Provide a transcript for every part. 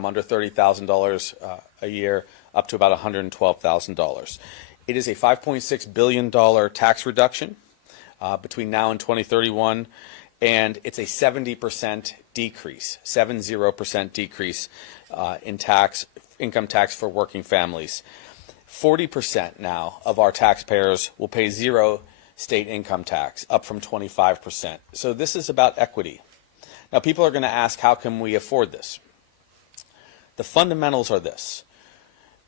income under $30,000 a year up to about $112,000. It is a $5.6 billion tax reduction between now and 2031, and it's a 70% decrease, 70% decrease in income tax for working families. 40% now of our taxpayers will pay zero state income tax, up from 25%. So this is about equity. Now, people are going to ask, how can we afford this? The fundamentals are this.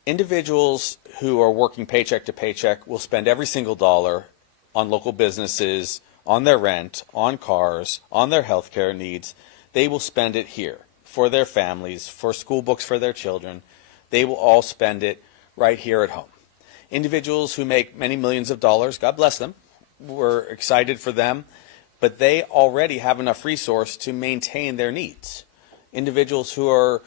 Individuals who are working paycheck to paycheck will spend every single dollar on local businesses, on their rent, on cars, on their health care needs. They will spend it here for their families, for school books for their children. They will all spend it right here at home. Individuals who make many millions of dollars, God bless them, we're excited for them, but they already have enough resource to maintain their needs. Individuals who are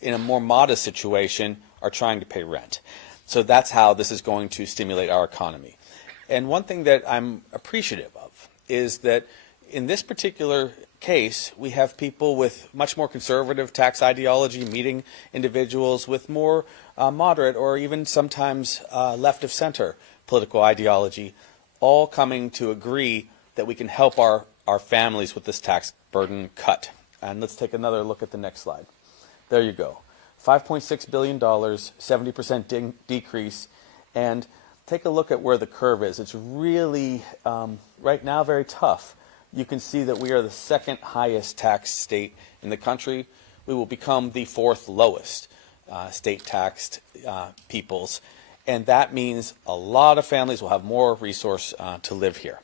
in a more modest situation are trying to pay rent. So that's how this is going to stimulate our economy. And one thing that I'm appreciative of is that in this particular case, we have people with much more conservative tax ideology meeting individuals with more moderate or even sometimes left of center political ideology, all coming to agree that we can help our families with this tax burden cut. And let's take another look at the next slide. There you go. $5.6 billion, 70% decrease, and take a look at where the curve is. It's really, right now, very tough. You can see that we are the second highest taxed state in the country. We will become the fourth lowest state taxed peoples, and that means a lot of families will have more resource to live here.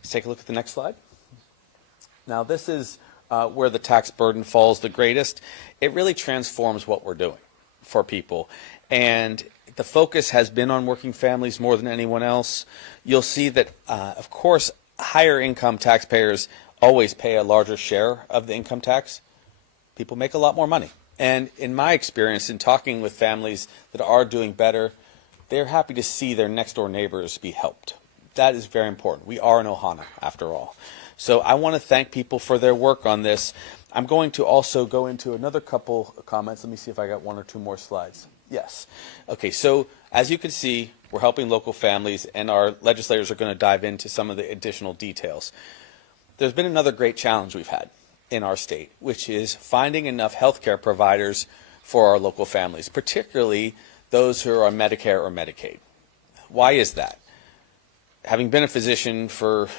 Let's take a look at the next slide. Now, this is where the tax burden falls the greatest. It really transforms what we're doing for people, and the focus has been on working families more than anyone else. You'll see that, of course, higher income taxpayers always pay a larger share of the income tax. People make a lot more money. And in my experience, in talking with families that are doing better, they're happy to see their next door neighbors be helped. That is very important. We are in Ohana, after all. So I want to thank people for their work on this. I'm going to also go into another couple of comments. Let me see if I got one or two more slides. Yes. Okay, so as you can see, we're helping local families, and our legislators are going to dive into some of the additional details. There's been another great challenge we've had in our state, which is finding enough health care providers for our local families, particularly those who are on Medicare or Medicaid. Why is that? Having been a physician for,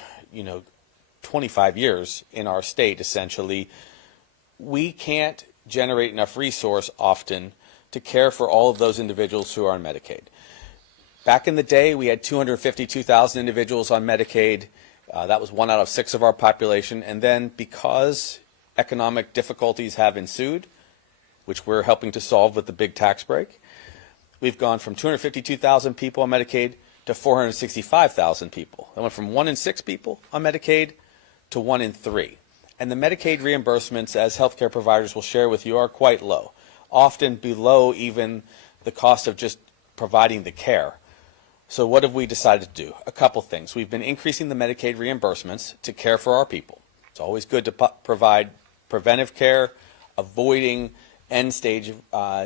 25 years in our state, essentially, we can't generate enough resource often to care for all of those individuals who are on Medicaid. Back in the day, we had 252,000 individuals on Medicaid. That was 1 out of 6 of our population. And then because economic difficulties have ensued, which we're helping to solve with the big tax break, we've gone from 252,000 people on Medicaid to 465,000 people. That went from 1 in 6 people on Medicaid to 1 in 3. And the Medicaid reimbursements, as healthcare providers will share with you, are quite low, often below even the cost of just providing the care. So what have we decided to do? A couple things. We've been increasing the Medicaid reimbursements to care for our people. It's always good to provide preventive care, avoiding end-stage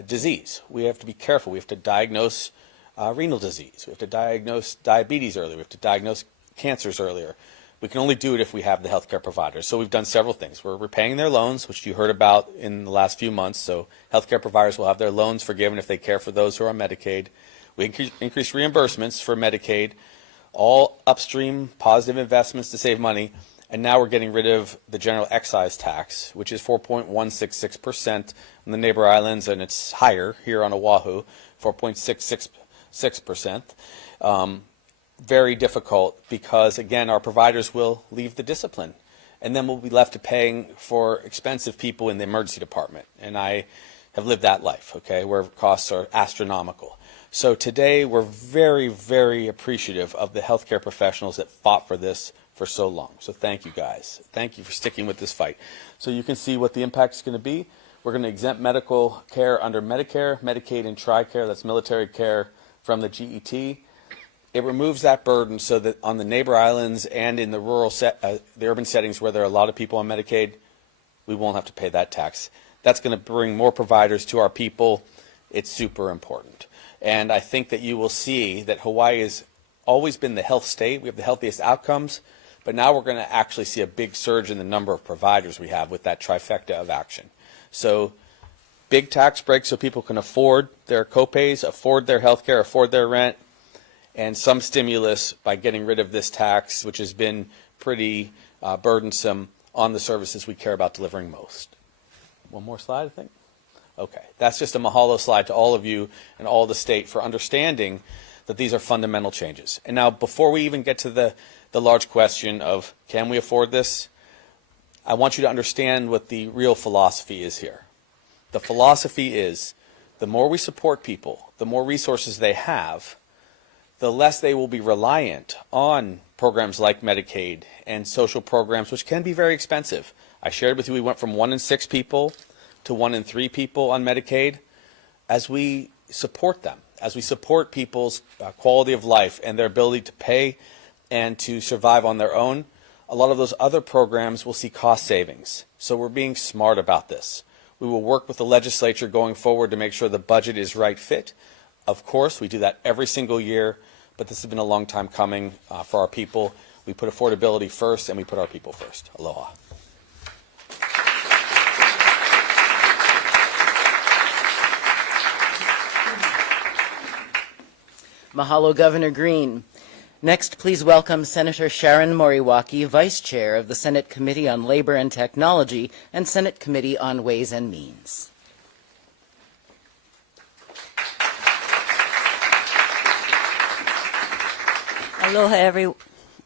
disease. We have to be careful. We have to diagnose renal disease. We have to diagnose diabetes earlier. We have to diagnose cancers earlier. We can only do it if we have the healthcare providers. So we've done several things. We're repaying their loans, which you heard about in the last few months. So healthcare providers will have their loans forgiven if they care for those who are on Medicaid. We increase reimbursements for Medicaid, all upstream positive investments to save money. And now we're getting rid of the general excise tax, which is 4.166% on the neighbor islands, and it's higher here on Oahu, 4.666%. Very difficult because, again, our providers will leave the discipline, and then we'll be left to paying for expensive people in the emergency department. And I have lived that life, okay, where costs are astronomical. So today we're very, very appreciative of the healthcare professionals that fought for this for so long. So thank you guys. Thank you for sticking with this fight. So you can see what the impact is going to be. We're going to exempt medical care under Medicare, Medicaid, and TRICARE, that's military care, from the GET. It removes that burden so that on the neighbor islands and in the rural the urban settings where there are a lot of people on Medicaid, we won't have to pay that tax. That's going to bring more providers to our people. It's super important. And I think that you will see that Hawaii has always been the health state. We have the healthiest outcomes, but now we're going to actually see a big surge in the number of providers we have with that trifecta of action. So big tax breaks so people can afford their copays, afford their health care, afford their rent, and some stimulus by getting rid of this tax, which has been pretty burdensome on the services we care about delivering most. One more slide, I think. Okay, that's just a mahalo slide to all of you and all the state for understanding that these are fundamental changes. And now, before we even get to the large question of can we afford this, I want you to understand what the real philosophy is here. The philosophy is the more we support people, the more resources they have, the less they will be reliant on programs like Medicaid and social programs, which can be very expensive. I shared with you we went from 1 in 6 people to 1 in 3 people on Medicaid. As we support them, as we support people's quality of life and their ability to pay and to survive on their own, a lot of those other programs will see cost savings. So we're being smart about this. We will work with the legislature going forward to make sure the budget is right fit. Of course, we do that every single year, but this has been a long time coming for our people. We put affordability first, and we put our people first. Aloha. Mahalo, Governor Green. Next, please welcome Senator Sharon Moriwaki, Vice Chair of the Senate Committee on Labor and Technology and Senate Committee on Ways and Means. Aloha, everyone.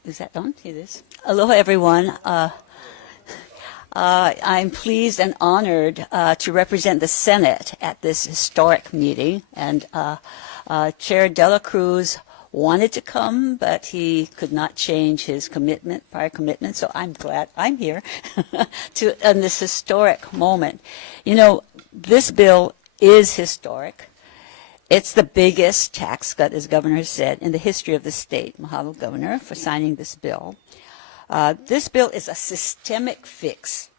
Is that on? It is. Aloha, everyone. I'm pleased and honored to represent the Senate at this historic meeting. And Chair Dela Cruz wanted to come, but he could not change his prior commitment. So I'm glad I'm here in this historic moment. You know, this bill is historic. It's the biggest tax cut, as Governor said, in the history of the state. Mahalo, Governor, for signing this bill. This bill is a systemic fix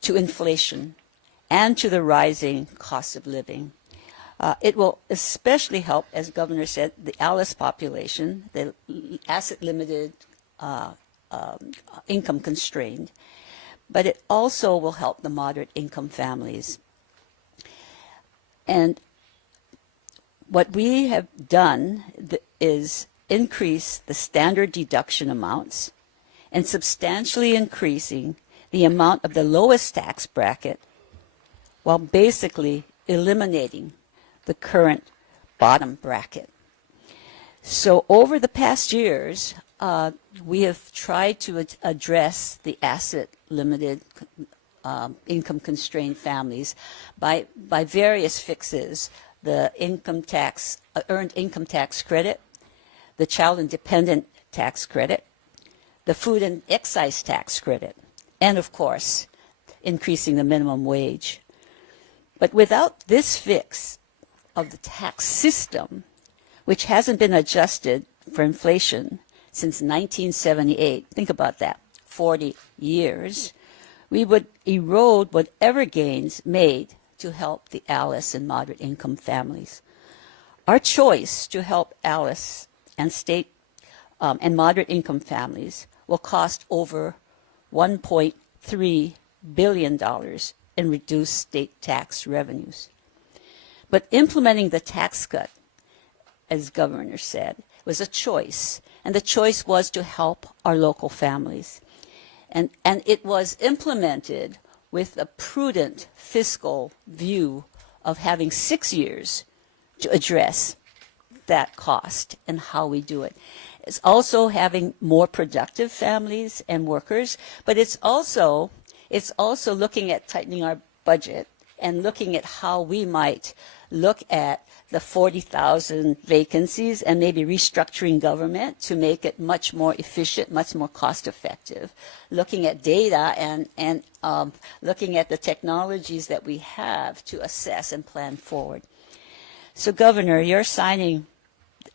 to inflation and to the rising cost of living. It will especially help, as Governor said, the ALICE population, the asset-limited, income-constrained, but it also will help the moderate-income families. And what we have done is increase the standard deduction amounts and substantially increasing the amount of the lowest tax bracket while basically eliminating the current bottom bracket. So over the past years, we have tried to address the asset-limited income-constrained families by various fixes. The income tax, earned income tax credit, the child and dependent tax credit, the food and excise tax credit, and of course, increasing the minimum wage. But without this fix of the tax system, which hasn't been adjusted for inflation since 1978, think about that, 40 years, we would erode whatever gains made to help the ALICE and moderate income families. Our choice to help ALICE and state and moderate income families will cost over $1.3 billion in reduced state tax revenues. But implementing the tax cut, as Governor said, was a choice, and the choice was to help our local families. And it was implemented with a prudent fiscal view of having 6 years to address that cost and how we do it. It's also having more productive families and workers, but it's also looking at tightening our budget and looking at how we might look at the 40,000 vacancies and maybe restructuring government to make it much more efficient, much more cost effective. Looking at data and looking at the technologies that we have to assess and plan forward. So Governor, you're signing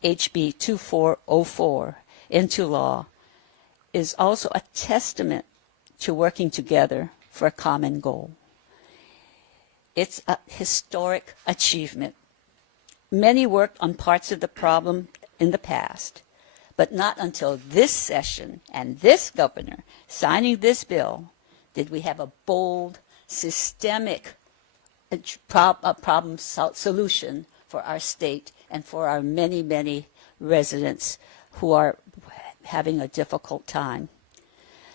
HB 2404 into law is also a testament to working together for a common goal. It's a historic achievement. Many worked on parts of the problem in the past, but not until this session and this governor signing this bill did we have a bold, systemic problem solution for our state and for our many, many residents who are having a difficult time.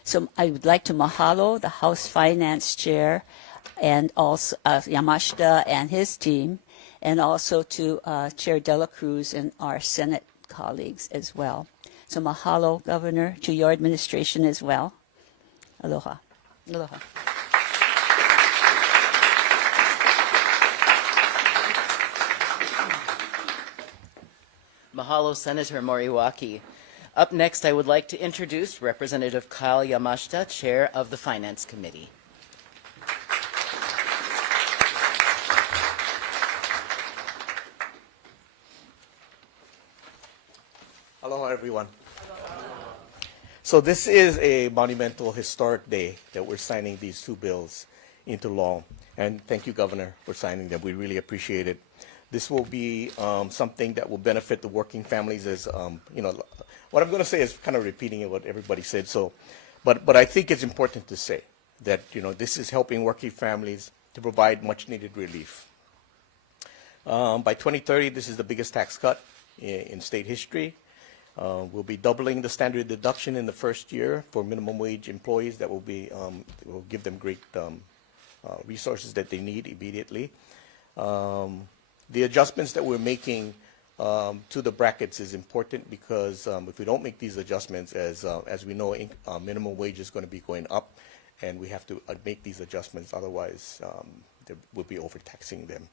So I would like to mahalo the House Finance Chair and also Yamashita and his team, and also to Chair Dela Cruz and our Senate colleagues as well. So mahalo, Governor, to your administration as well. Aloha. Aloha. Mahalo, Senator Moriwaki. Up next, I would like to introduce Representative Kyle Yamashita, Chair of the Finance Committee. Aloha, everyone. So this is a monumental, historic day that we're signing these two bills into law. And thank you, Governor, for signing them. We really appreciate it. This will be something that will benefit the working families. As you know, what I'm going to say is kind of repeating what everybody said. So, but I think it's important to say that this is helping working families to provide much-needed relief. By 2030, this is the biggest tax cut in state history. We'll be doubling the standard deduction in the first year for minimum wage employees. That will be will give them great resources that they need immediately. The adjustments that we're making to the brackets is important because if we don't make these adjustments, as we know, minimum wage is going to be going up, and we have to make these adjustments. Otherwise, we'll be overtaxing them.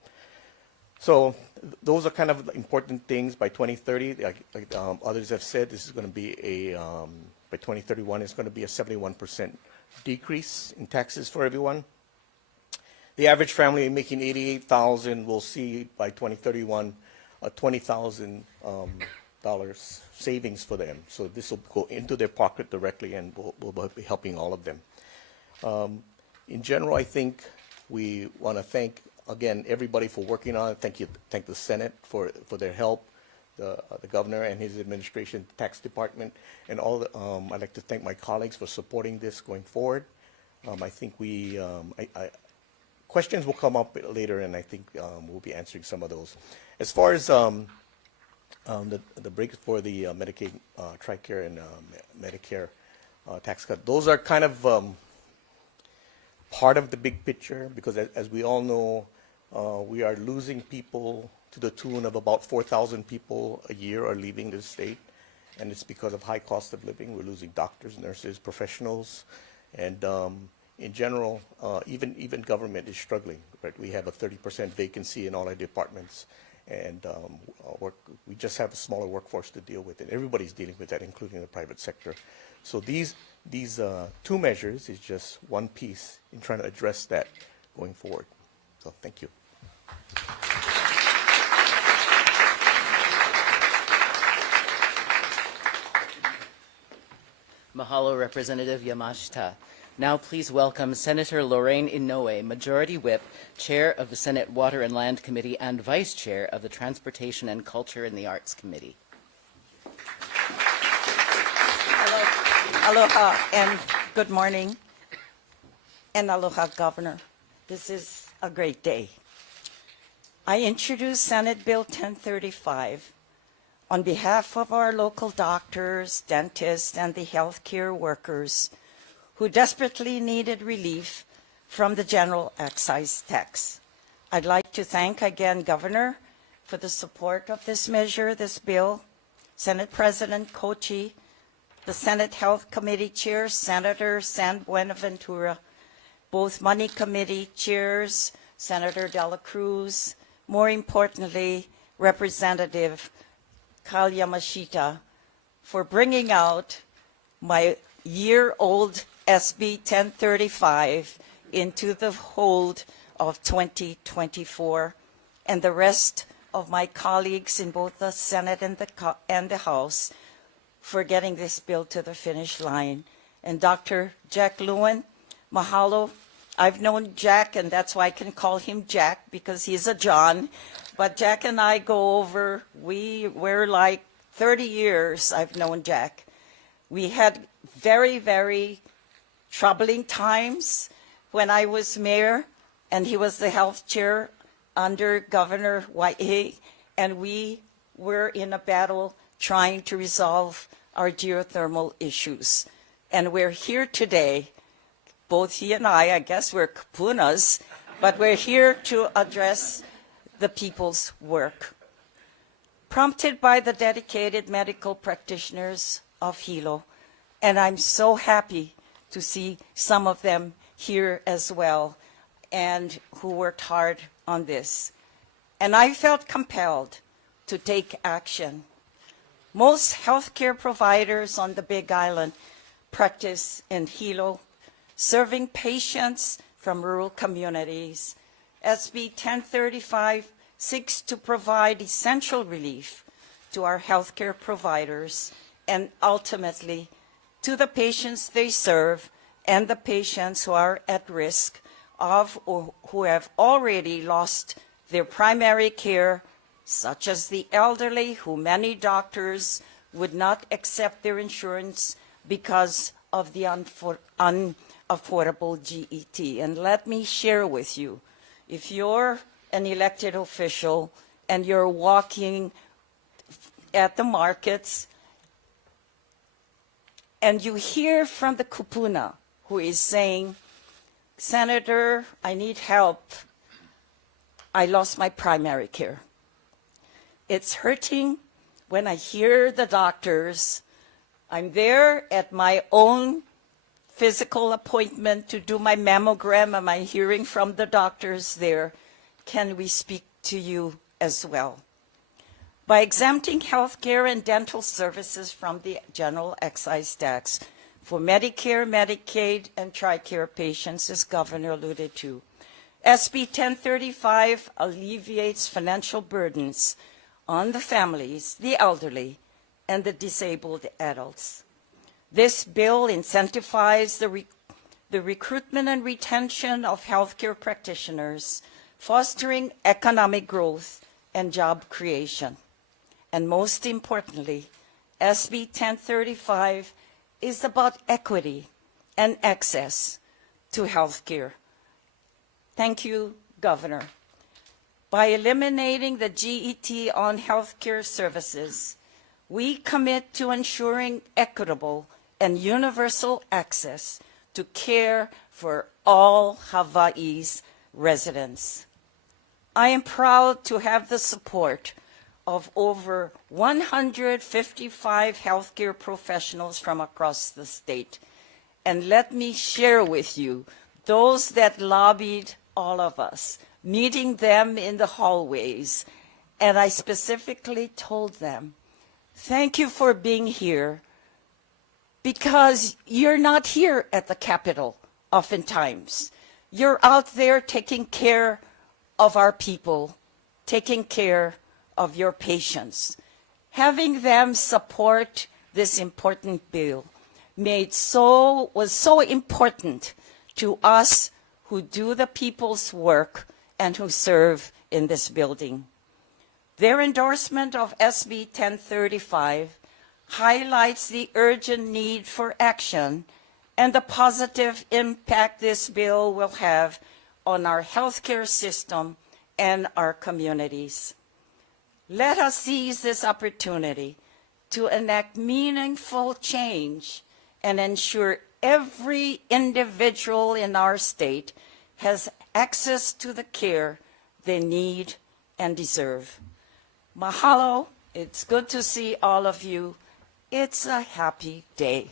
So those are kind of important things. By 2030, like others have said, this is going to be by 2031, it's going to be a 71% decrease in taxes for everyone. The average family making $88,000 will see by 2031 a $20,000 savings for them. So this will go into their pocket directly, and will be helping all of them. In general, I think we want to thank again everybody for working on it. Thank the Senate for their help, the governor and his administration, the tax department, and all. I'd like to thank my colleagues for supporting this going forward. I think questions will come up later, and I think we'll be answering some of those. As far as the breaks for the Medicaid, TRICARE, and Medicare tax cut, those are kind of part of the big picture, because as we all know, we are losing people to the tune of about 4,000 people a year are leaving the state, and it's because of high cost of living. We're losing doctors, nurses, professionals, and in general, even government is struggling. Right? We have a 30% vacancy in all our departments, and we just have a smaller workforce to deal with, and everybody's dealing with that, including the private sector. So these two measures is just one piece in trying to address that going forward. So thank you. Mahalo, Representative Yamashita. Now please welcome Senator Lorraine Inouye, Majority Whip, Chair of the Senate Water and Land Committee and Vice Chair of the Transportation and Culture and the Arts Committee. Aloha and good morning, and aloha, Governor. This is a great day. I introduce Senate Bill 1035 on behalf of our local doctors, dentists, and the healthcare workers who desperately needed relief from the general excise tax. I'd like to thank again Governor for the support of this measure, this bill, Senate President Kochi, the Senate Health Committee Chair, Senator San Buenaventura, both Money Committee Chairs, Senator Dela Cruz, more importantly, Representative Kyle Yamashita, for bringing out my year-old SB 1035 into the hold of 2024, and the rest of my colleagues in both the Senate and the House for getting this bill to the finish line. And Dr. Jack Lewin, mahalo. I've known Jack, and that's why I can call him Jack, because he's a John. But Jack and I go over, we're like 30 years I've known Jack. We had very, very troubling times when I was mayor and he was the health chair under Governor Waihee, and we were in a battle trying to resolve our geothermal issues. And we're here today, both he and I guess we're kapunas, but we're here to address the people's work. Prompted by the dedicated medical practitioners of Hilo, and I'm so happy to see some of them here as well, and who worked hard on this. And I felt compelled to take action. Most healthcare providers on the Big Island practice in Hilo, serving patients from rural communities. SB 1035 seeks to provide essential relief to our healthcare providers and ultimately to the patients they serve and the patients who are at risk of or who have already lost their primary care, such as the elderly, who many doctors would not accept their insurance because of the unaffordable GET. And let me share with you, if you're an elected official and you're walking at the markets and you hear from the kupuna who is saying, Senator, I need help. I lost my primary care. It's hurting when I hear the doctors. I'm there at my own physical appointment to do my mammogram. Am I hearing from the doctors there? Can we speak to you as well? By exempting healthcare and dental services from the general excise tax for Medicare, Medicaid, and TRICARE patients, as Governor alluded to, SB 1035 alleviates financial burdens on the families, the elderly, and the disabled adults. This bill incentivizes the recruitment and retention of healthcare practitioners, fostering economic growth and job creation. And most importantly, SB 1035 is about equity and access to healthcare. Thank you, Governor. By eliminating the GET on healthcare services, we commit to ensuring equitable and universal access to care for all Hawaii's residents. I am proud to have the support of over 155 healthcare professionals from across the state. And let me share with you those that lobbied all of us, meeting them in the hallways. And I specifically told them, thank you for being here, because you're not here at the Capitol oftentimes. You're out there taking care of our people, taking care of your patients. Having them support this important bill was so important to us who do the people's work and who serve in this building. Their endorsement of SB 1035 highlights the urgent need for action and the positive impact this bill will have on our healthcare system and our communities. Let us seize this opportunity to enact meaningful change and ensure every individual in our state has access to the care they need and deserve. Mahalo. It's good to see all of you. It's a happy day.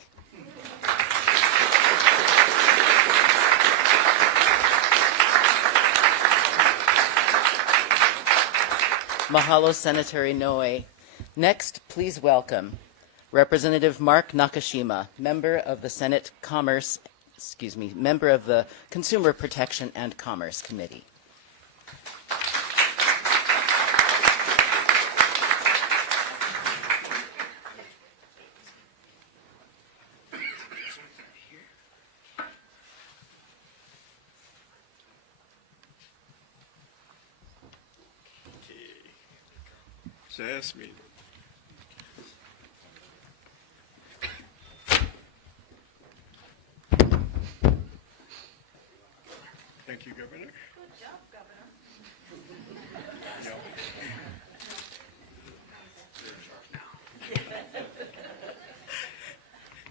Mahalo, Senator Inoue. Next, please welcome Representative Mark Nakashima, member of the member of the Consumer Protection and Commerce Committee. Jasmine. Thank you, Governor. Good job, Governor.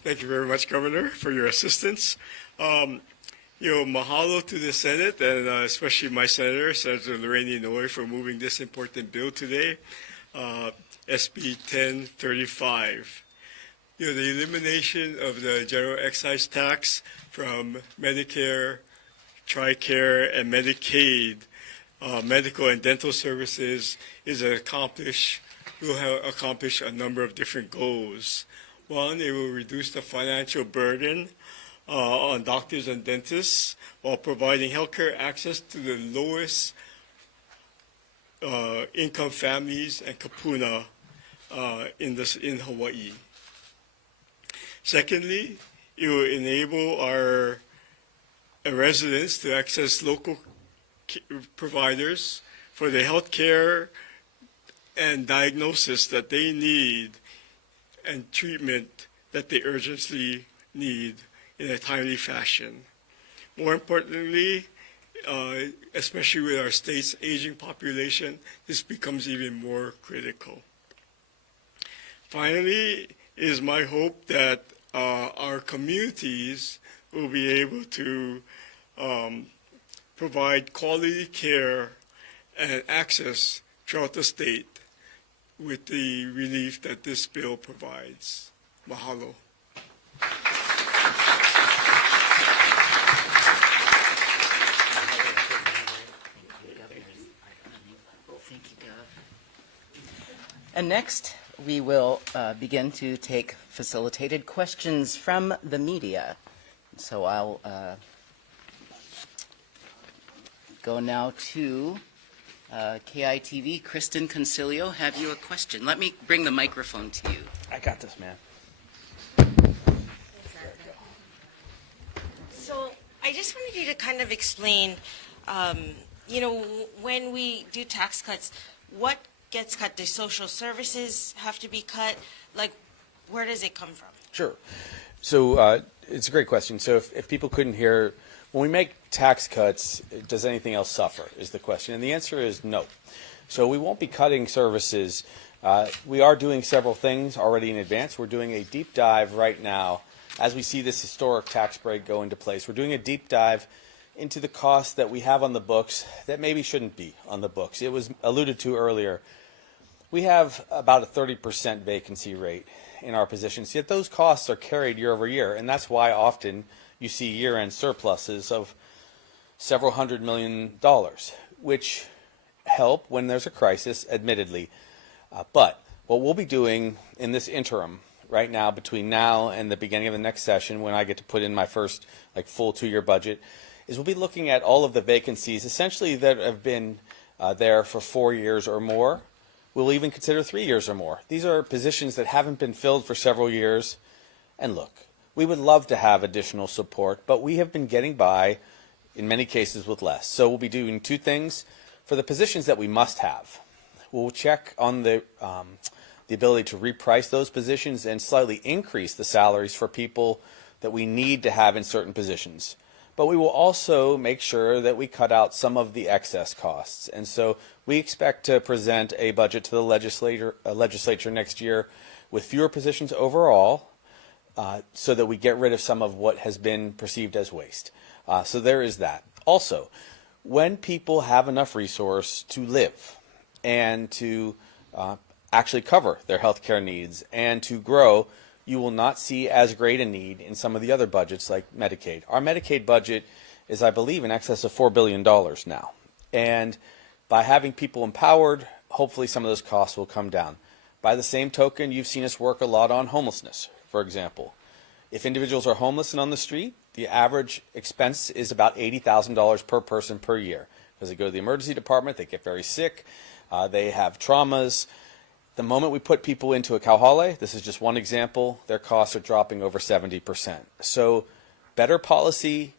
Thank you very much, Governor, for your assistance. Mahalo to the Senate and especially my senator, Senator Lorraine Inouye, for moving this important bill today, SB 1035. The elimination of the general excise tax from Medicare, TRICARE, and Medicaid, medical and dental services will have accomplished a number of different goals. One, it will reduce the financial burden on doctors and dentists while providing healthcare access to the lowest income families and kapuna in Hawaii. Secondly, it will enable our residents to access local providers for the health care and diagnosis that they need and treatment that they urgently need in a timely fashion. More importantly, especially with our state's aging population, this becomes even more critical. Finally, it is my hope that our communities will be able to provide quality care and access throughout the state with the relief that this bill provides. Mahalo. Thank you, Gov. And next, we will begin to take facilitated questions from the media. So I'll go now to KITV. Kristen Concilio, have you a question? Let me bring the microphone to you. I got this, man. So I just wanted you to kind of explain, when we do tax cuts, what gets cut? Do social services have to be cut? Like, where does it come from? Sure. So it's a great question. So if people couldn't hear, when we make tax cuts, does anything else suffer, is the question. And the answer is no. So we won't be cutting services. We are doing several things already in advance. We're doing a deep dive right now as we see this historic tax break go into place. We're doing a deep dive into the costs that we have on the books that maybe shouldn't be on the books. It was alluded to earlier. We have about a 30% vacancy rate in our positions, yet those costs are carried year over year, and that's why often you see year-end surpluses of several $100 million, which help when there's a crisis, admittedly. But what we'll be doing in this interim right now, between now and the beginning of the next session, when I get to put in my first full 2-year budget, is we'll be looking at all of the vacancies, essentially that have been there for 4 years or more. We'll even consider 3 years or more. These are positions that haven't been filled for several years. And look, we would love to have additional support, but we have been getting by, in many cases, with less. So we'll be doing 2 things. For the positions that we must have, we'll check on the ability to reprice those positions and slightly increase the salaries for people that we need to have in certain positions. But we will also make sure that we cut out some of the excess costs. And so we expect to present a budget to the legislature next year with fewer positions overall, so that we get rid of some of what has been perceived as waste. So there is that. Also, when people have enough resource to live and to actually cover their health care needs and to grow, you will not see as great a need in some of the other budgets like Medicaid. Our Medicaid budget is, I believe, in excess of $4 billion now. And by having people empowered, hopefully some of those costs will come down. By the same token, you've seen us work a lot on homelessness, for example. If individuals are homeless and on the street, the average expense is about $80,000 per person per year. Because they go to the emergency department, they get very sick, they have traumas. The moment we put people into a kauhale, this is just one example, their costs are dropping over 70%. So better policy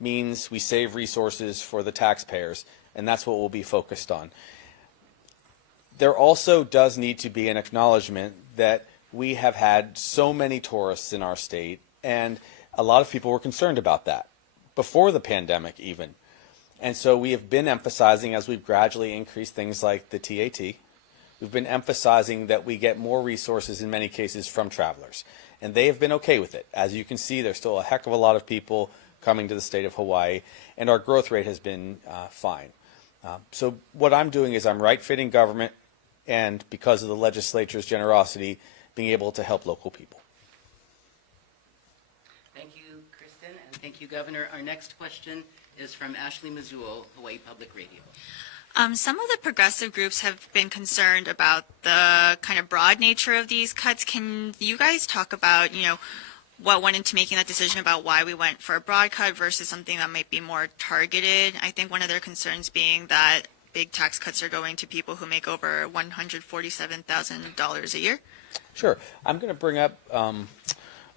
means we save resources for the taxpayers, and that's what we'll be focused on. There also does need to be an acknowledgement that we have had so many tourists in our state, and a lot of people were concerned about that before the pandemic even. And so we have been emphasizing, as we've gradually increased things like the TAT, we've been emphasizing that we get more resources in many cases from travelers. And they have been okay with it. As you can see, there's still a heck of a lot of people coming to the state of Hawaii, and our growth rate has been fine. So what I'm doing is I'm right-fitting government, and because of the legislature's generosity, being able to help local people. Thank you, Kristen, and thank you, Governor. Our next question is from Ashley Mizuo, Hawaii Public Radio. Some of the progressive groups have been concerned about the kind of broad nature of these cuts. Can you guys talk about, what went into making that decision about why we went for a broad cut versus something that might be more targeted? I think one of their concerns being that big tax cuts are going to people who make over $147,000 a year. Sure. I'm going to bring up a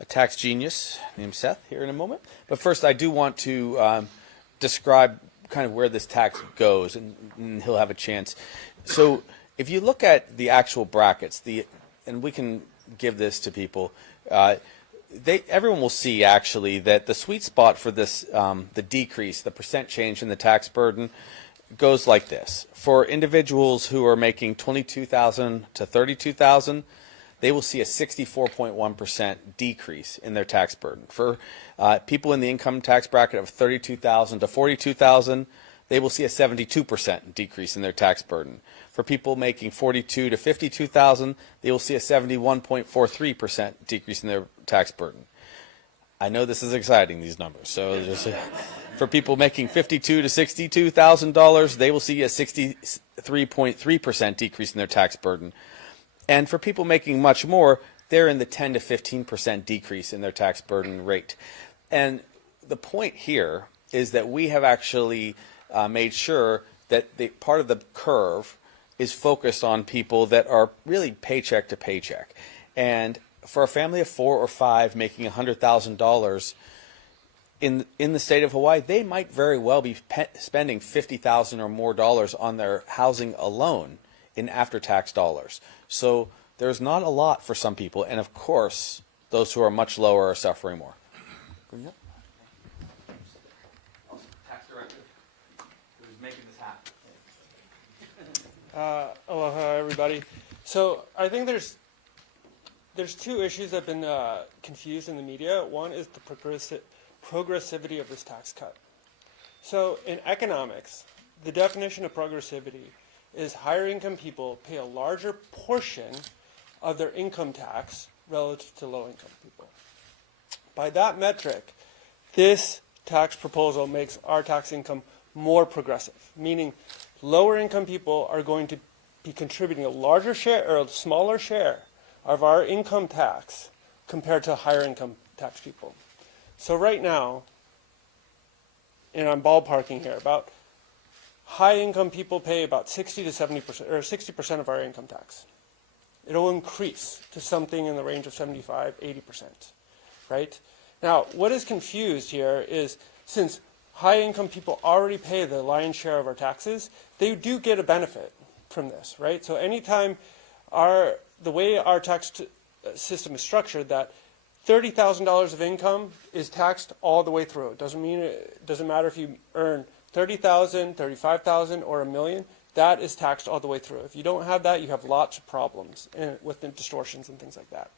tax genius named Seth here in a moment. But first, I do want to describe kind of where this tax goes, and he'll have a chance. So if you look at the actual brackets, and we can give this to people, everyone will see actually that the sweet spot for this, the decrease, the percent change in the tax burden, goes like this. For individuals who are making $22,000 to $32,000, they will see a 64.1% decrease in their tax burden. For people in the income tax bracket of $32,000 to $42,000, they will see a 72% decrease in their tax burden. For people making $42,000 to $52,000, they will see a 71.43% decrease in their tax burden. I know this is exciting, these numbers. So just for people making $52,000 to $62,000, they will see a 63.3% decrease in their tax burden. And for people making much more, they're in the 10 to 15% decrease in their tax burden rate. And the point here is that we have actually made sure that the part of the curve is focused on people that are really paycheck to paycheck. And for a family of 4 or 5 making $100,000 in the state of Hawaii, they might very well be spending $50,000 or more on their housing alone in after-tax dollars. So there's not a lot for some people, and of course, those who are much lower are suffering more. Tax director, who's making this happen. Aloha, everybody. So I think there's two issues that have been confused in the media. One is the progressivity of this tax cut. So in economics, the definition of progressivity is higher income people pay a larger portion of their income tax relative to low income people. By that metric, this tax proposal makes our tax income more progressive, meaning lower income people are going to be contributing a larger share or a smaller share of our income tax compared to higher income tax people. So right now, and I'm ballparking here, about high income people pay about 60 to 70% or 60% of our income tax. It'll increase to something in the range of 75, 80%, right? Now, what is confused here is since high income people already pay the lion's share of our taxes, they do get a benefit from this, right? So anytime the way our tax system is structured, that $30,000 of income is taxed all the way through. It doesn't matter if you earn $30,000, $35,000, or $1 million. That is taxed all the way through. If you don't have that, you have lots of problems with the distortions and things like that.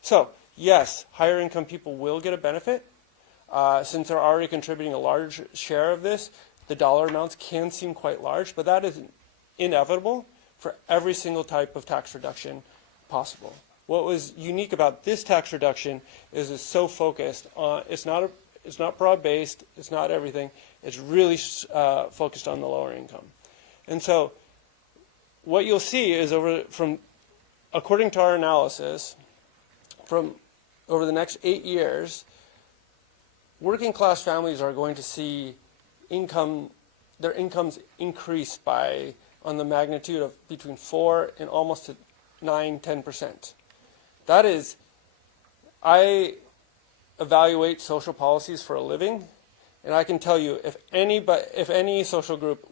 So yes, higher income people will get a benefit. Since they're already contributing a large share of this, the dollar amounts can seem quite large, but that is inevitable for every single type of tax reduction possible. What was unique about this tax reduction is it's so focused on, it's not broad-based, it's not everything, it's really focused on the lower income. And so what you'll see is according to our analysis, from over the next 8 years, working class families are going to see their incomes increase by on the magnitude of between 4 and almost to 9, 10%. That is, I evaluate social policies for a living, and I can tell you if any social group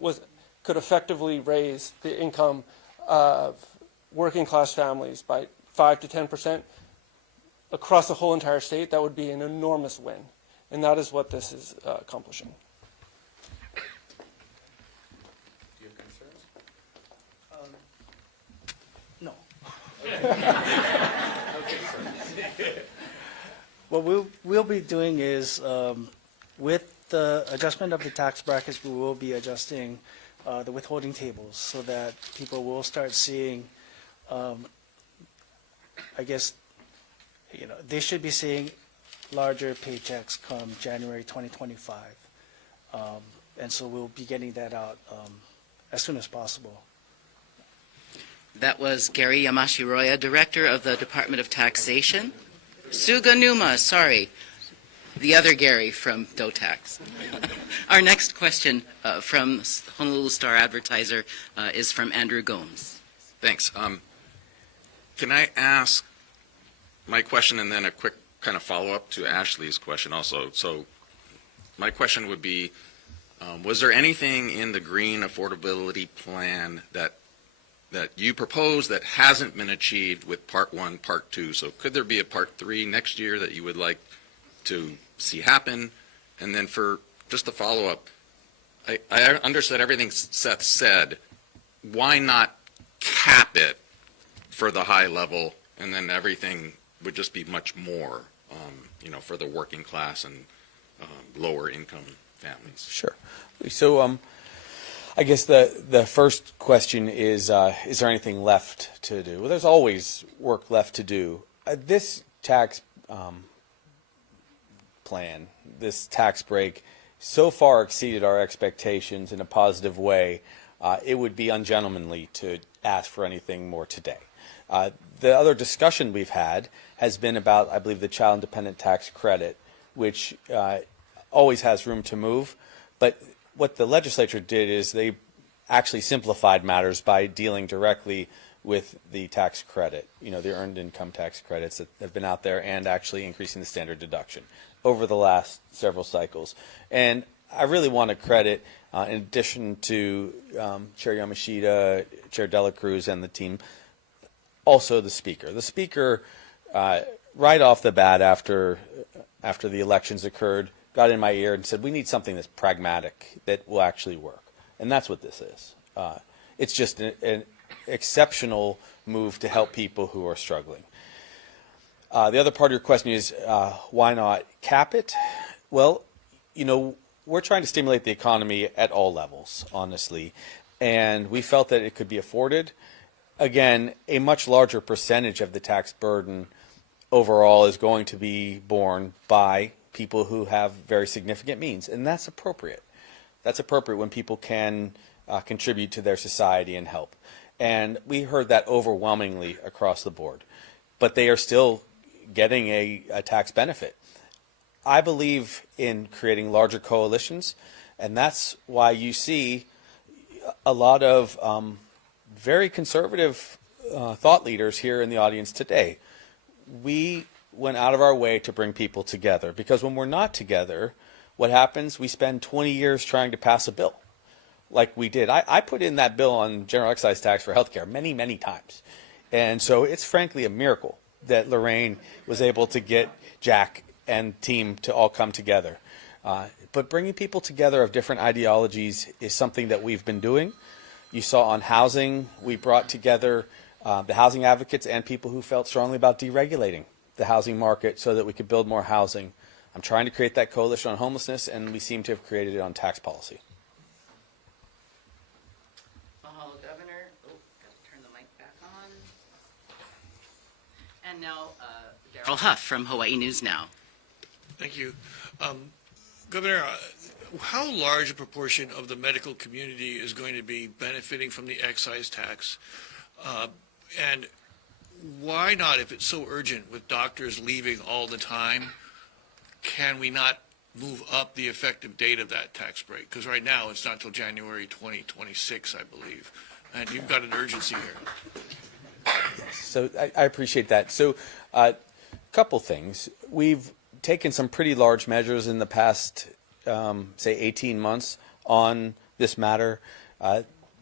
could effectively raise the income of working class families by 5 to 10% across the whole entire state, that would be an enormous win. And that is what this is accomplishing. Do you have concerns? No. What we'll be doing is, with the adjustment of the tax brackets, we will be adjusting the withholding tables so that people will start seeing, I guess, they should be seeing larger paychecks come January 2025. And so we'll be getting that out as soon as possible. That was Gary Yamashiroya, Director of the Department of Taxation. Suga Numa, sorry, the other Gary from DOTAX. Our next question from Honolulu Star Advertiser is from Andrew Gomes. Thanks. Can I ask my question and then a quick kind of follow-up to Ashley's question also? So my question would be, was there anything in the green affordability plan that you propose that hasn't been achieved with Part 1, Part 2? So could there be a Part 3 next year that you would like to see happen? And then for just a follow-up, I understood everything Seth said. Why not cap it for the high level, and then everything would just be much more, for the working class and lower income families? Sure. So I guess the first question is there anything left to do? Well, there's always work left to do. This tax plan, this tax break, so far exceeded our expectations in a positive way. It would be ungentlemanly to ask for anything more today. The other discussion we've had has been about, I believe, the child independent tax credit, which always has room to move. But what the legislature did is they actually simplified matters by dealing directly with the tax credit, the earned income tax credits that have been out there, and actually increasing the standard deduction over the last several cycles. And I really want to credit, in addition to Chair Yamashita, Chair Dela Cruz, and the team, also the Speaker. The Speaker, right off the bat after the elections occurred, got in my ear and said, we need something that's pragmatic, that will actually work. And that's what this is. It's just an exceptional move to help people who are struggling. The other part of your question is, why not cap it? Well, we're trying to stimulate the economy at all levels, honestly. And we felt that it could be afforded. Again, a much larger percentage of the tax burden overall is going to be borne by people who have very significant means, and that's appropriate. That's appropriate when people can contribute to their society and help. And we heard that overwhelmingly across the board. But they are still getting a tax benefit. I believe in creating larger coalitions, and that's why you see a lot of very conservative thought leaders here in the audience today. We went out of our way to bring people together, because when we're not together, what happens? We spend 20 years trying to pass a bill like we did. I put in that bill on general excise tax for healthcare many, many times. And so it's frankly a miracle that Lorraine was able to get Jack and team to all come together. But bringing people together of different ideologies is something that we've been doing. You saw on housing, we brought together the housing advocates and people who felt strongly about deregulating the housing market so that we could build more housing. I'm trying to create that coalition on homelessness, and we seem to have created it on tax policy. Mahalo, Governor. Oh, got to turn the mic back on. And now, Daryl Huff from Hawaii News Now. Thank you. Governor, how large a proportion of the medical community is going to be benefiting from the excise tax? And why not, if it's so urgent with doctors leaving all the time, can we not move up the effective date of that tax break? Because right now it's not until January 2026, I believe. And you've got an urgency here. So I appreciate that. So a couple things. We've taken some pretty large measures in the past, say, 18 months on this matter.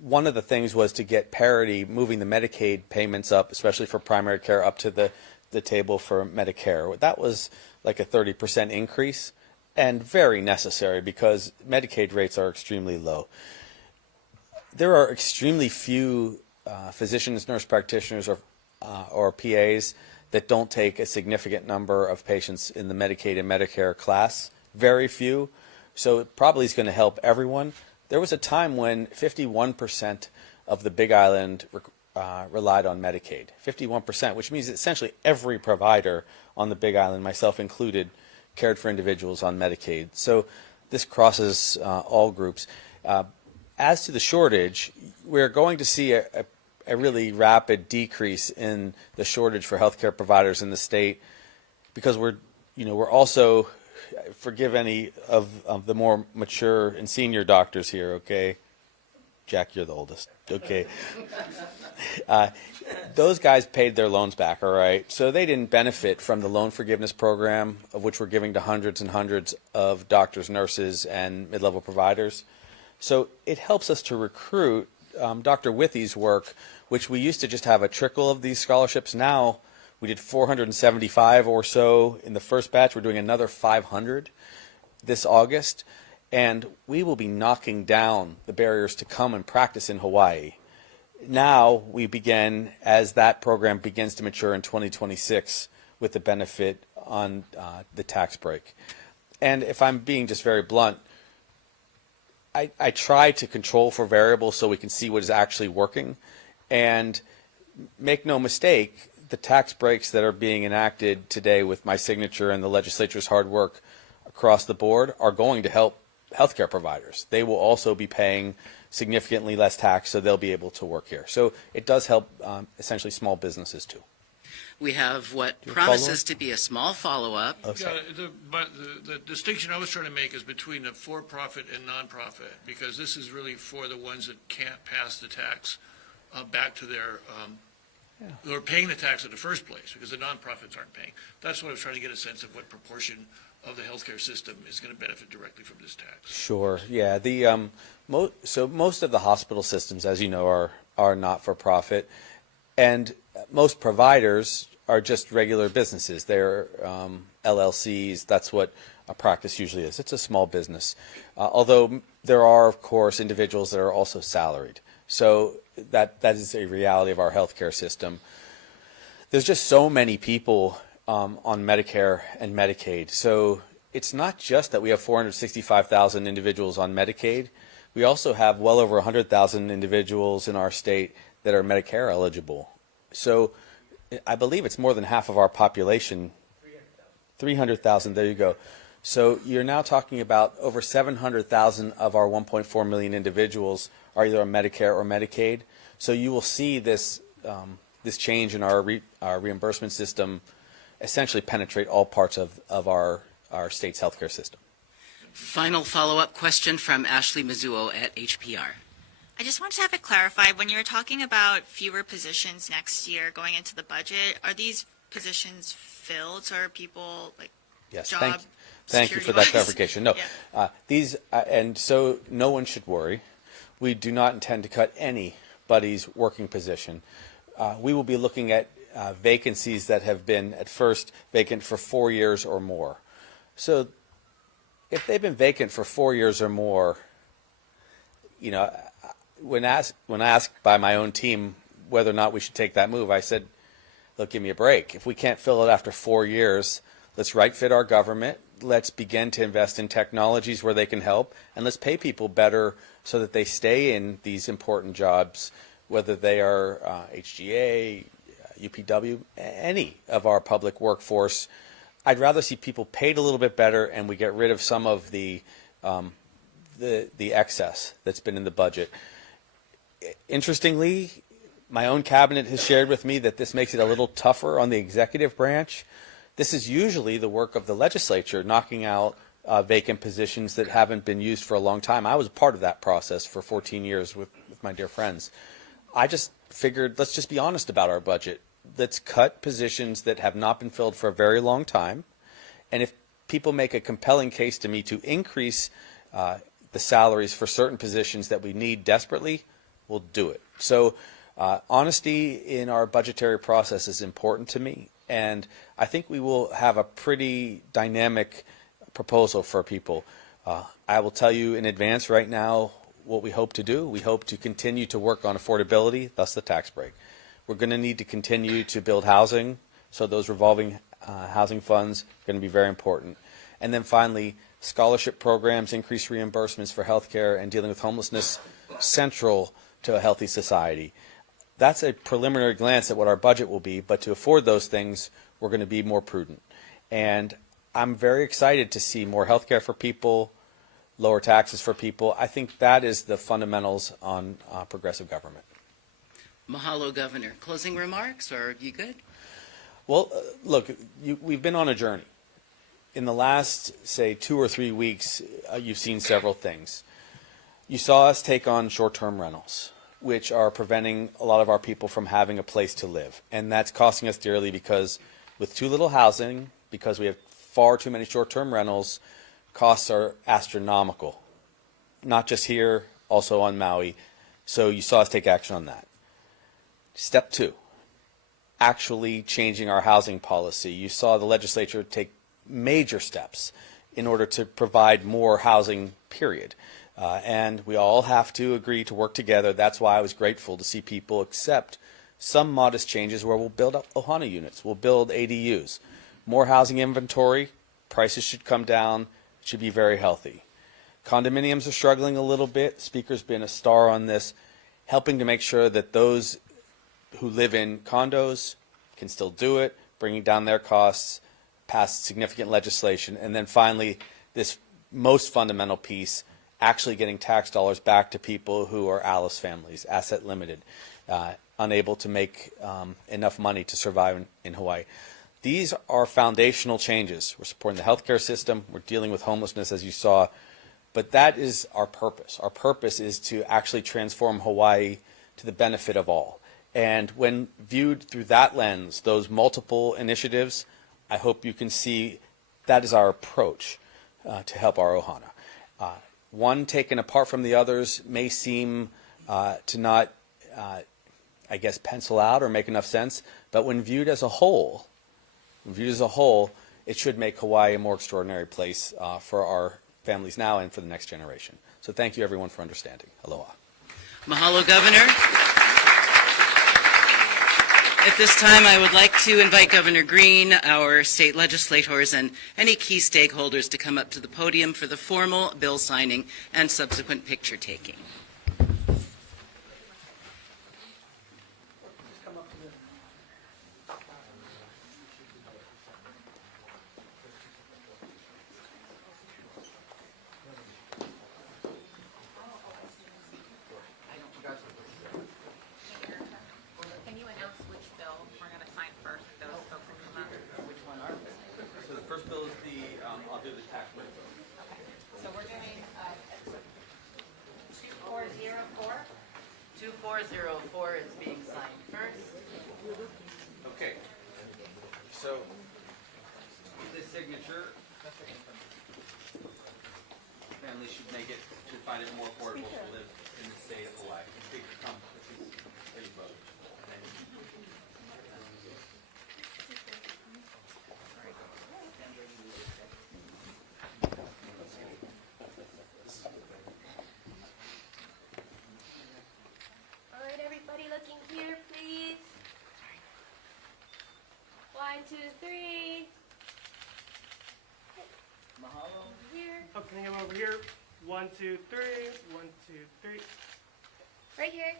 one of the things was to get parity, moving the Medicaid payments up, especially for primary care, up to the table for Medicare. That was like a 30% increase, and very necessary because Medicaid rates are extremely low. There are extremely few physicians, nurse practitioners, or PAs that don't take a significant number of patients in the Medicaid and Medicare class. Very few. So it probably is going to help everyone. There was a time when 51% of the Big Island relied on Medicaid. 51%, which means essentially every provider on the Big Island, myself included, cared for individuals on Medicaid. So this crosses all groups. As to the shortage, we're going to see a really rapid decrease in the shortage for healthcare providers in the state because we're also, forgive any of the more mature and senior doctors here, okay? Jack, you're the oldest, okay? Those guys paid their loans back, all right? So they didn't benefit from the loan forgiveness program, of which we're giving to hundreds and hundreds of doctors, nurses, and mid-level providers. So it helps us to recruit. Dr. Withey's work, which we used to just have a trickle of these scholarships. Now we did 475 or so in the first batch. We're doing another 500 this August. And we will be knocking down the barriers to come and practice in Hawaii. Now we begin, as that program begins to mature in 2026, with the benefit on the tax break. And if I'm being just very blunt, I try to control for variables so we can see what is actually working. And make no mistake, the tax breaks that are being enacted today with my signature and the legislature's hard work across the board are going to help healthcare providers. They will also be paying significantly less tax, so they'll be able to work here. So it does help essentially small businesses too. We have what Do you promises to be a small follow-up. Okay. Yeah, but the distinction I was trying to make is between the for-profit and nonprofit, because this is really for the ones that can't pass the tax back to their, who are paying the tax in the first place, because the nonprofits aren't paying. That's what I was trying to get a sense of, what proportion of the healthcare system is going to benefit directly from this tax. Sure. Yeah. The so most of the hospital systems, as you know, are not for profit, and most providers are just regular businesses. They're LLCs. That's what a practice usually is. It's a small business, although there are, of course, individuals that are also salaried. So that is a reality of our healthcare system. There's just so many people on Medicare and Medicaid. So it's not just that we have 465,000 individuals on Medicaid. We also have well over 100,000 individuals in our state that are Medicare eligible. So I believe it's more than half of our population. 300,000, there you go. So you're now talking about over 700,000 of our 1.4 million individuals are either on Medicare or Medicaid. So you will see this this change in our reimbursement system essentially penetrate all parts of our state's healthcare system. Final follow-up question from Ashley Mizuo at HPR. I just wanted to have it clarified. When you're talking about fewer positions next year going into the budget, are these positions filled? So are people like Yes, job thank you for that security-wise? clarification. No, Yeah. these and so no one should worry. We do not intend to cut anybody's working position. We will be looking at vacancies that have been at first vacant for 4 years or more. So if they've been vacant for 4 years or more, you know, when asked by my own team whether or not we should take that move, I said, look, give me a break. If we can't fill it after 4 years, let's right-fit our government. Let's begin to invest in technologies where they can help, and let's pay people better so that they stay in these important jobs, whether they are HGA, UPW, any of our public workforce. I'd rather see people paid a little bit better, and we get rid of some of the excess that's been in the budget. Interestingly, my own cabinet has shared with me that this makes it a little tougher on the executive branch. This is usually the work of the legislature, knocking out vacant positions that haven't been used for a long time. I was a part of that process for 14 years with my dear friends. I just figured, let's just be honest about our budget. Let's cut positions that have not been filled for a very long time. And if people make a compelling case to me to increase the salaries for certain positions that we need desperately, we'll do it. So honesty in our budgetary process is important to me, and I think we will have a pretty dynamic proposal for people. I will tell you in advance right now what we hope to do. We hope to continue to work on affordability, thus the tax break. We're going to need to continue to build housing, so those revolving housing funds are going to be very important. And then finally, scholarship programs, increased reimbursements for health care, and dealing with homelessness, central to a healthy society. That's a preliminary glance at what our budget will be, but to afford those things, we're going to be more prudent. And I'm very excited to see more health care for people, lower taxes for people. I think that is the fundamentals on progressive government. Mahalo, Governor. Closing remarks, or are you good? Well, look, we've been on a journey. In the last, say, 2 or 3 weeks, you've seen several things. You saw us take on short-term rentals, which are preventing a lot of our people from having a place to live. And that's costing us dearly because with too little housing, because we have far too many short-term rentals, costs are astronomical. Not just here, also on Maui. So you saw us take action on that. Step 2, actually changing our housing policy. You saw the legislature take major steps in order to provide more housing, period. And we all have to agree to work together. That's why I was grateful to see people accept some modest changes where we'll build up Ohana units, we'll build ADUs. More housing inventory, prices should come down, it should be very healthy. Condominiums are struggling a little bit. Speaker's been a star on this, helping to make sure that those who live in condos can still do it, bringing down their costs, pass significant legislation, and then finally, this most fundamental piece, actually getting tax dollars back to people who are ALICE families, asset limited, unable to make enough money to survive in Hawaii. These are foundational changes. We're supporting the healthcare system. We're dealing with homelessness, as you saw. But that is our purpose. Our purpose is to actually transform Hawaii to the benefit of all. And when viewed through that lens, those multiple initiatives, I hope you can see that is our approach to help our Ohana. One taken apart from the others may seem to not, I guess, pencil out or make enough sense, but when viewed as a whole, it should make Hawaii a more extraordinary place for our families now and for the next generation. So thank you, everyone, for understanding. Aloha. Mahalo, Governor. At this time, I would like to invite Governor Green, our state legislators, and any key stakeholders to come up to the podium for the formal bill signing and subsequent picture taking. Can you announce which bill we're going to sign first? Those folks will come up. Which one are we? So the first bill is the, I'll do the tax rate bill. So we're doing 2404. 2404 is being signed first. Okay. So the signature, families should find it more affordable to live in the state of Hawaii. There you go. All right, everybody looking here, please. 1, 2, 3. Mahalo. Here. Oh, can I come over here? 1, 2, 3. 1, 2, 3. Right here.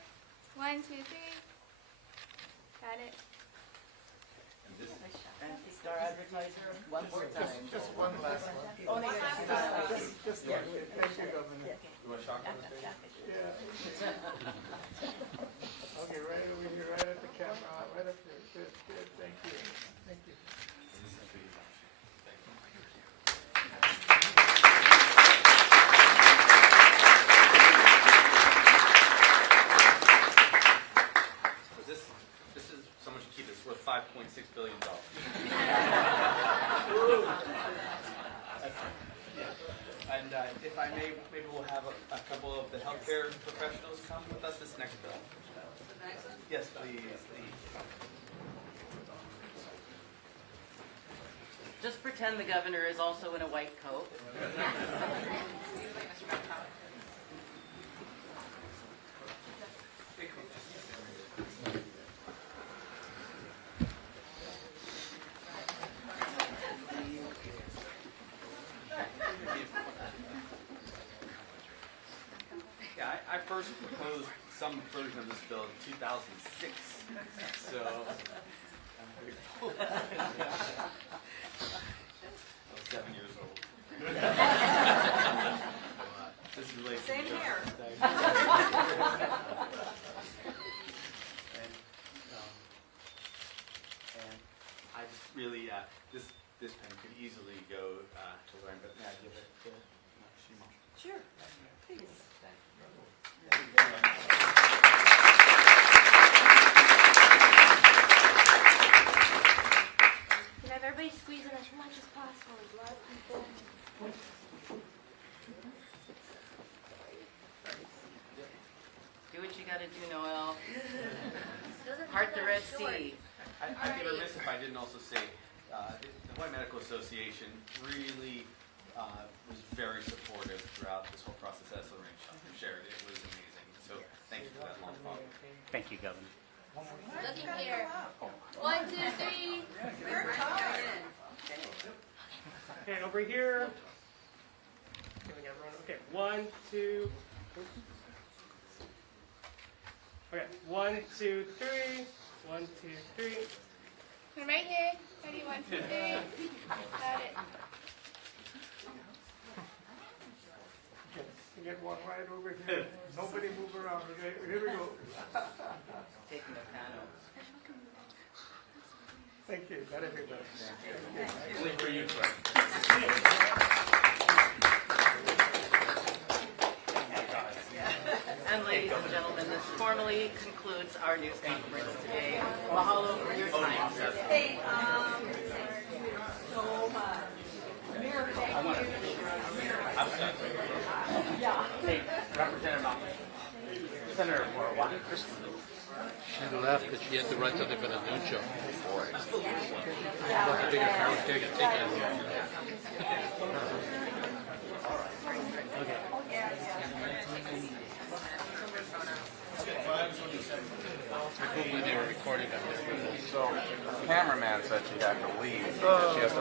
1, 2, 3. Got it. Fancy Star Advertiser, one more time. Just one last one. Only Just one. Thank you, Governor. You want shotgun this thing? Okay, right over here, right at the camera, right up there. Good, good. Thank you. Thank you. This is someone should keep this worth $5.6 billion. And if I may, maybe we'll have a couple of the healthcare professionals come with us this next bill. pretend the governor is also in a white coat. Yeah, I first proposed some version of this bill in 2006. So, I was 7 years old. This is related. Same here. And I just really, this pen could easily go to Lauren, but may I give it to Shima? Sure, please. Can have everybody squeeze in as much as possible. There's a lot of people. Do what you gotta do, Noel. Part the Red Sea. I'd be remiss if I didn't also say, the Hawaii Medical Association really was very supportive throughout this whole process, as Lorraine shared. It was amazing. So thank you for that long talk. Thank you, Governor. Looking here. 1, 2, 3. Okay, over here. Okay, 1, 2. Okay, 1, 2, 3. 1, 2, 3. I'm right here. Ready, 1, 2, 3. Got it. You get one right over here. Nobody move around. Okay, here we go. Taking the panel. Thank you. Got everybody. Only for you, Claire. And ladies and gentlemen, this formally concludes our news conference today. Mahalo for your time. Hey, Representative Senator Moore, She left, but she had to write something for the news show. Like a bigger carrot cake and take it. Hopefully they were recording up there. So, the cameraman said she had to leave. She has to